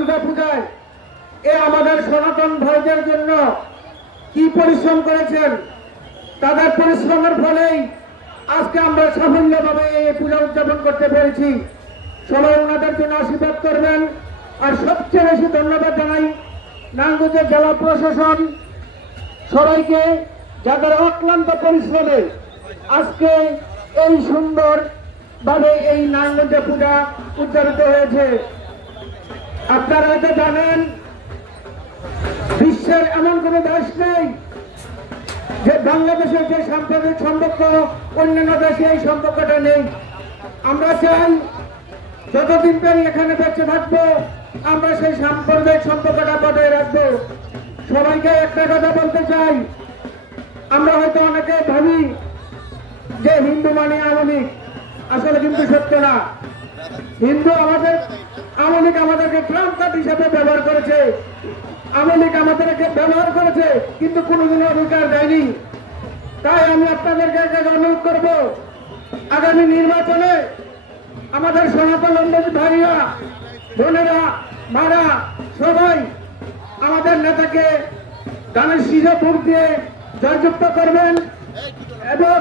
দুর্গা পূজায় আমাদের সনাতন ভাইদের জন্য কি পরিশ্রম করেছেন, তাদের পরিশ্রমের ফলেই আজকে আমরা সাফল্যভাবে এই পূজা উদযাপন করতে পেরেছি। সবাই ওনাদের জন্য আশীর্বাদ করবেন। আর সবচেয়ে বেশি ধন্যবাদ জানাই নারায়ণগঞ্জের জেলা প্রশাসন সবাইকে, যাদের অক্লান্ত পরিশ্রমে আজকে এই সুন্দর ভাবে এই নারায়ণগঞ্জে পূজা উদযাপিত হয়েছে। আপনারা হয়তো জানেন, বিশ্বের এমন কোন দেশ নেই যে বাংলাদেশের যে সাম্প্রদায়িক সম্পর্ক অন্যান্য দেশে এই সম্পর্কটা নেই। আমরা চাই যতদিন পেরে এখানে বেঁচে থাকবো আমরা সেই সাম্প্রদায়িক সম্পর্কটা বজায় রাখবো। সবাইকে একটা কথা বলতে চাই, আমরা হয়তো অনেকে ভাবি যে হিন্দু মানে আমলিক, আসলে কিন্তু সত্য না। হিন্দু আমাদের আমলিক আমাদেরকে ট্রাম্প কার্ড হিসাবে ব্যবহার করেছে, আমলিক আমাদেরকে ব্যবহার করেছে, কিন্তু কোনোদিনও অধিকার দেয়নি। তাই আমি আপনাদেরকে অনুরোধ করব, আগামী নির্বাচনে আমাদের সনাতন ভাইরা বোনেরা মারা সবাই আমাদের নেতাকে গানের শীর্ষে ভোট দিয়ে জয়যুক্ত করবেন এবং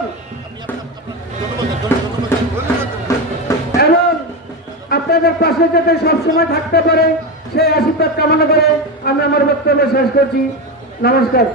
আপনাদের পাশে যাতে সবসময় থাকতে পারে সেই আশীর্বাদ কামনা করে আমি আমার বক্তব্য শেষ করছি। নমস্কার।